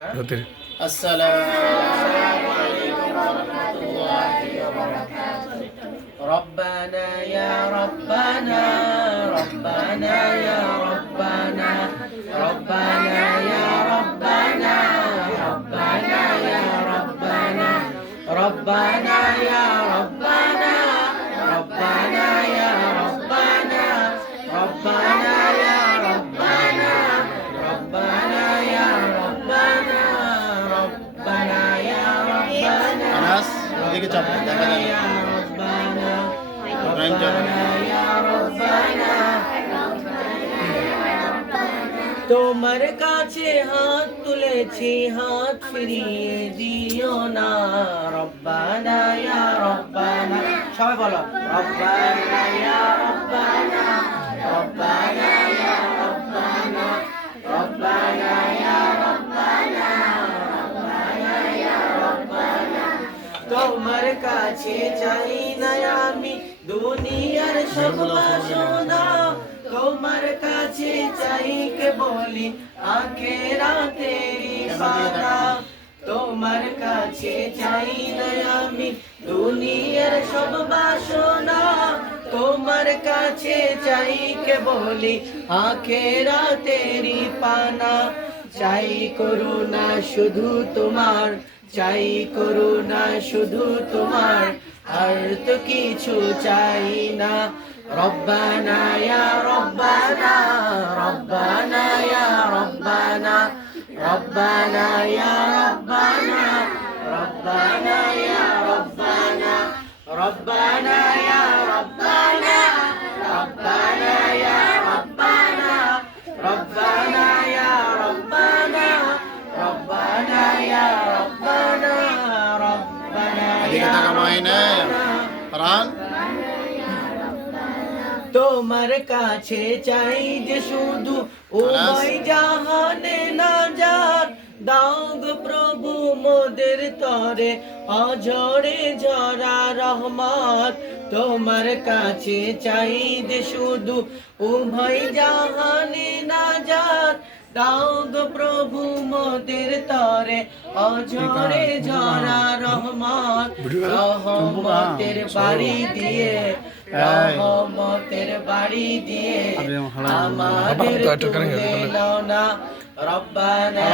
আসসালামু আলাইকুম ওয়া রাহমাতুল্লাহি ওয়া বারাকাতুহু। রব্বানা ইয়া রব্বানা রব্বানা ইয়া রব্বানা রব্বানা ইয়া রব্বানা রব্বানা ইয়া রব্বানা রব্বানা ইয়া রব্বানা রব্বানা ইয়া রব্বানা রব্বানা ইয়া রব্বানা রব্বানা ইয়া রব্বানা রব্বানা ইয়া রব্বানা আনাস এদিকে চাপ দেখা যাবে ইয়া রব্বানা ইব্রাহিম চাপ রব্বানা ইয়া রব্বানা তোমার কাছে হাত তুলেছি, হাত ফিরিয়ে দিও না। রব্বানা ইয়া রব্বানা, সবাই বলো রব্বানা ইয়া রব্বানা রব্বানা ইয়া রব্বানা রব্বানা ইয়া রব্বানা রব্বানা ইয়া রব্বানা। তোমার কাছে চাই না আমি দুনিয়ার সব বাসনা, তোমার কাছে চাই কে বলি আখিরাতেরি পানা। তোমার কাছে চাই না আমি দুনিয়ার সব বাসনা, তোমার কাছে চাই কে বলি আখিরাতেরি পানা। চাই করুণা শুধু তোমার, চাই করুণা শুধু তোমার, আর তো কিছু চাই না। রব্বানা ইয়া রব্বানা রব্বানা ইয়া রব্বানা রব্বানা ইয়া রব্বানা রব্বানা ইয়া রব্বানা রব্বানা ইয়া রব্বানা রব্বানা ইয়া রব্বানা রব্বানা ইয়া রব্বানা রব্বানা ইয়া রব্বানা রব্বানা এদিকে তাকা মাইনে ফারহান। তোমার কাছে চাই যে শুধু উভয় জাহানে নাজাত, দাও গো প্রভু মোদের তরে অঝরে ঝরা রহমত। তোমার কাছে চাই যে শুধু উভয় জাহানে নাজাত, দাও গো প্রভু মোদের তরে অঝরে ঝরা রহমত। রহমতের বাড়ি দিয়ে, রহমতের বাড়ি দিয়ে আমাদের তুলে নাও না। রব্বানা